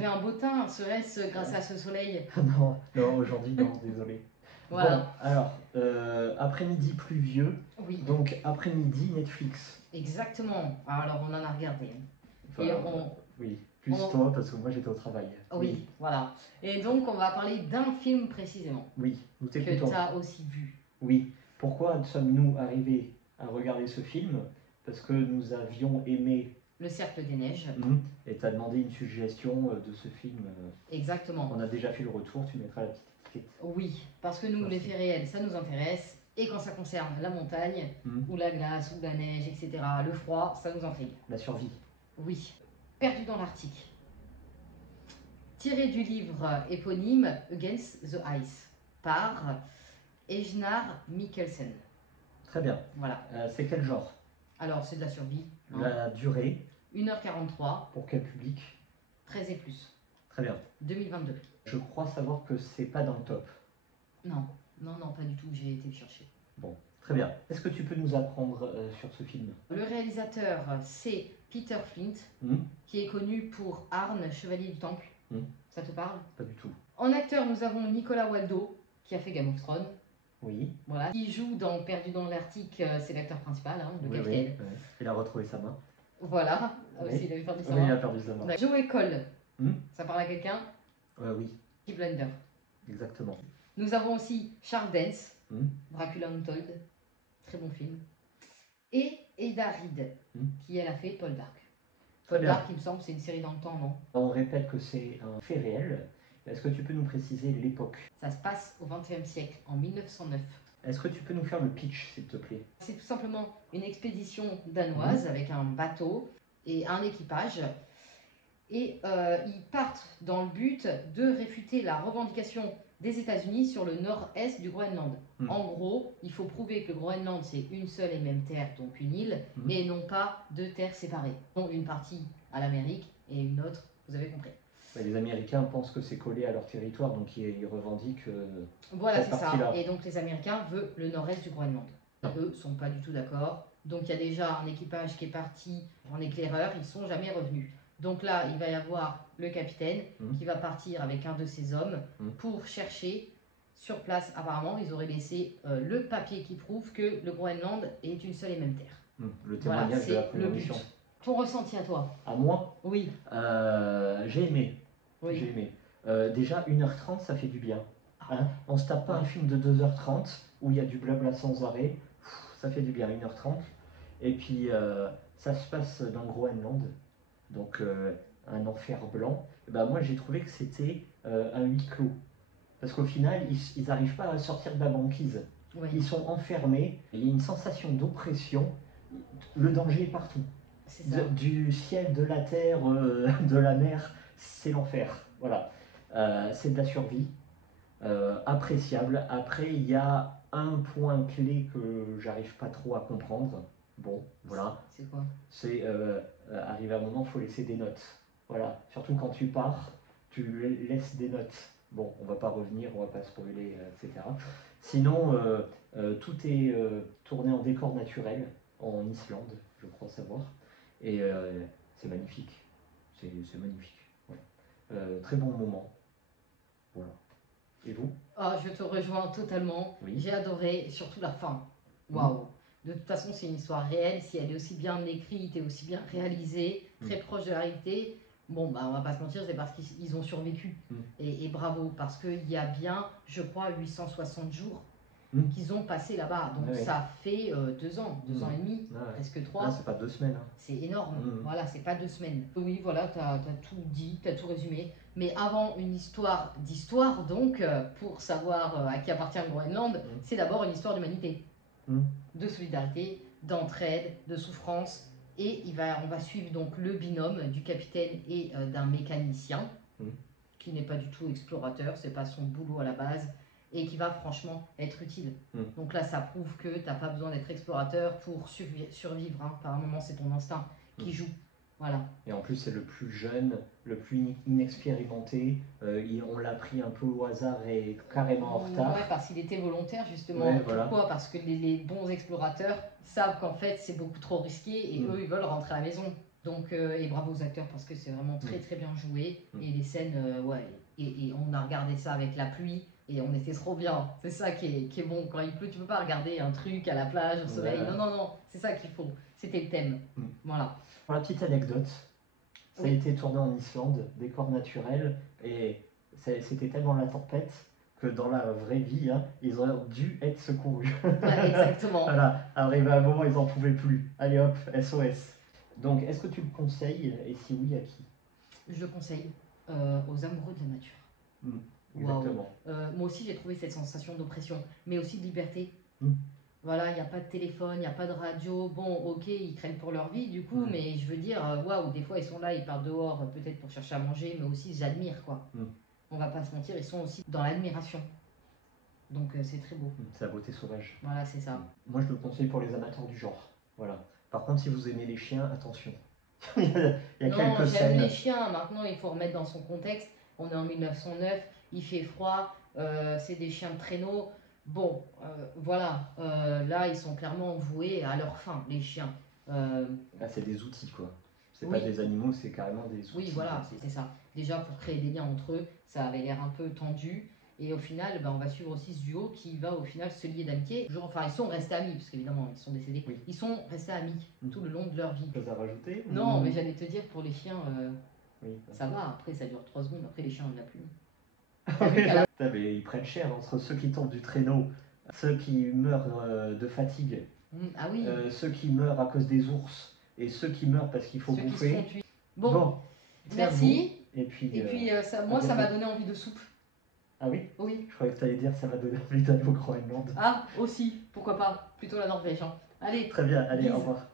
avez un beau teint, serait-ce grâce à ce soleil? Non, non, aujourd'hui, non, désolé. Voilà. Bon, alors, après-midi pluvieux, Oui, donc après-midi Netflix. exactement. Alors, on en a regardé. Enfin, Et on... oui, plus on- toi, parce que moi j'étais au travail. Oui, voilà. Et donc, on va parler d'un film précisément Oui, nous que t'écoutons. tu as aussi vu. Oui, pourquoi sommes-nous arrivés à regarder ce film? Parce que nous avions aimé Le Cercle des Neiges. et t'as demandé une suggestion de ce film. Exactement. On a déjà fait le retour, tu mettras la petite étiquette. Oui, parce que nous, Merci. les faits réels, ça nous intéresse. Et quand ça concerne la montagne, ou la glace, ou la neige, etc., le froid, ça nous intrigue. La survie. Oui. Perdu dans l'Arctique. Tiré du livre éponyme Against the Ice par Ejnar Mikkelsen. Très bien. Voilà. C'est quel genre? Alors, c'est de la survie. La durée? 1h43. Pour quel public? 13 et plus. Très bien. 2022. Je crois savoir que c'est pas dans le top. Non, non, non, pas du tout, j'ai été le chercher. Bon, très bien. Est-ce que tu peux nous apprendre sur ce film? Le réalisateur, c'est Peter Flint, qui est connu pour Arne, Chevalier du Temple. Ça te parle? Pas du tout. En acteur, nous avons Nicolas Waldo, qui a fait Game of Thrones. Oui. Voilà. Qui joue dans Perdu dans l'Arctique, c'est l'acteur principal, le Oui, capitaine. oui. Il a retrouvé sa main. Voilà. Oui. Aussi, il avait perdu sa Oui, il main. a perdu sa main. Joey Cole. Ça parle à quelqu'un? Oui. Peaky Blinders. Exactement. Nous avons aussi Charles Dance, Dracula Untold. Très bon film. Et Ada Reed, qui elle a fait Paul Dark. Paul Dark, il me semble, c'est une série dans le temps, non? On répète que c'est un fait réel. Est-ce que tu peux nous préciser l'époque? Ça se passe au XXe siècle, en 1909. Est-ce que tu peux nous faire le pitch, s'il te plaît? C'est tout simplement une expédition danoise avec un bateau et un équipage. Et ils partent dans le but de réfuter la revendication des États-Unis sur le nord-est du Groenland. En gros, il faut prouver que le Groenland, c'est une seule et même terre, donc une île, et non pas deux terres séparées. Donc une partie à l'Amérique et une autre, vous avez compris. Les Américains pensent que c'est collé à leur territoire, donc ils revendiquent voilà, cette c'est partie-là. ça. Et donc les Américains veulent le nord-est du Groenland. Eux sont pas du tout d'accord. Donc il y a déjà un équipage qui est parti en éclaireur, ils sont jamais revenus. Donc là, il va y avoir le capitaine qui va partir avec un de ses hommes pour chercher sur place. Apparemment, ils auraient laissé le papier qui prouve que le Groenland est une seule et même terre. Le témoignage de la première mission. Ton ressenti à toi? À moi? Oui. J'ai aimé. Oui. J'ai aimé. Déjà, 1h30, ça fait du bien. Hein, on se tape pas un film de 2h30 où il y a du blabla sans arrêt. Ça fait du bien, 1h30. Et puis, ça se passe dans le Groenland. Donc un enfer blanc, et ben moi j'ai trouvé que c'était un huis clos. Parce qu'au final, ils n'arrivent pas à sortir de la banquise. Oui. Ils sont enfermés, il y a une sensation d'oppression, le danger est partout. Du ciel, de la terre, de la mer, c'est l'enfer. Voilà. C'est de la survie, appréciable. Après, il y a un point clé que j'arrive pas trop à comprendre. Bon, voilà. C'est quoi? C'est arrivé à un moment, il faut laisser des notes. Voilà. Surtout quand tu pars, tu laisses des notes. Bon, on va pas revenir, on va pas spoiler, etc. Sinon, tout est tourné en décor naturel, en Islande, je crois savoir. Et c'est magnifique. C'est magnifique. Ouais. Très bon moment. Voilà. Et vous? Je te rejoins totalement. Oui. J'ai adoré, surtout la fin. Waouh! De toute façon, c'est une histoire réelle. Si elle est aussi bien écrite et aussi bien réalisée, très proche de la réalité, bon, bah, on va pas se mentir, c'est parce qu'ils ont survécu. Et bravo, parce qu'il y a bien, je crois, 860 jours qu'ils ont passé là-bas. Donc ça fait 2 ans, 2 ans et demi, presque 3. C'est pas 2 semaines. Hein. C'est énorme. Voilà, c'est pas 2 semaines. Oui, voilà, t'as tout dit, t'as tout résumé. Mais avant une histoire d'histoire, donc, pour savoir à qui appartient le Groenland, c'est d'abord une histoire d'humanité. De solidarité, d'entraide, de souffrance. Et on va suivre donc le binôme du capitaine et d'un mécanicien qui n'est pas du tout explorateur, c'est pas son boulot à la base et qui va franchement être utile. Donc là, ça prouve que t'as pas besoin d'être explorateur pour survivre. Hein. Par un moment, c'est ton instinct qui joue. Voilà. Et en plus, c'est le plus jeune, le plus inexpérimenté. On l'a pris un peu au hasard et carrément en retard. Ouais, parce qu'il était volontaire justement. Ouais, voilà. Pourquoi? Parce que les bons explorateurs savent qu'en fait, c'est beaucoup trop risqué et eux, ils veulent rentrer à la maison. Donc, et bravo aux acteurs parce que c'est vraiment très très bien joué. Mm. Et les scènes, ouais, et on a regardé ça avec la pluie et on était trop bien. C'est ça qui est bon. Quand il pleut, tu peux pas regarder un truc à la plage, au soleil. Ouais. Non, non, non, c'est ça qu'il faut. C'était le thème. Mm. Voilà. Pour la petite anecdote, ça a Oui. été tourné en Islande, décor naturel, et c'était tellement la tempête que dans la vraie vie, hein, ils ont dû être secourus. Ouais, exactement. Voilà, arrivé à un moment, ils n'en pouvaient plus. Allez hop, SOS. Donc, est-ce que tu le conseilles, et si oui, à qui? Je le conseille aux amoureux de la nature. Waouh. Exactement. Moi aussi, j'ai trouvé cette sensation d'oppression, mais aussi de liberté. Mm. Voilà, il n'y a pas de téléphone, il n'y a pas de radio. Bon, ok, ils craignent pour leur vie du coup, Mm. mais je veux dire, waouh, des fois ils sont là, ils partent dehors peut-être pour chercher à manger, mais aussi j'admire quoi. Mm. On va pas se mentir, ils sont aussi dans l'admiration. Donc c'est très beau. C'est la beauté sauvage. Voilà, c'est ça. Moi, je le conseille pour les amateurs du genre. Voilà. Par contre, si vous aimez les chiens, attention. il y a Non, quelques j'aime scènes. les chiens. Maintenant, il faut remettre dans son contexte. On est en 1909, il fait froid, c'est des chiens de traîneau. Bon, voilà, là, ils sont clairement voués à leur fin, les chiens. Ah, c'est des outils, quoi. C'est Oui. pas des animaux, c'est carrément des outils. Oui, voilà, c'est ça. Déjà, pour créer des liens entre eux, ça avait l'air un peu tendu. Et au final, on va suivre aussi ce duo qui va au final se lier d'amitié. Enfin, ils sont restés amis, parce qu'évidemment, ils sont décédés. Oui. Ils sont restés amis tout le long de leur vie. Chose à rajouter Non, mais j'allais te dire, pour les chiens, Oui. ça va. Après, ça dure 3 secondes. Après, les chiens, on n'a plus. Putain, mais ils prennent cher entre ceux qui tombent du traîneau, ceux qui meurent de fatigue, Ah oui, ceux qui meurent à cause des ours, et ceux qui meurent parce qu'il faut ceux qui se bouffer. font tuer. Bon, c'est à merci. vous. Et puis, Moi, ça m'a bientôt. donné envie de soupe. Ah oui? Oui. Je croyais que tu allais dire ça m'a donné envie d'aller au Groenland. Ah, aussi, pourquoi pas. Plutôt la Norvège. Hein. Allez, Très bien, allez, Bise. au revoir.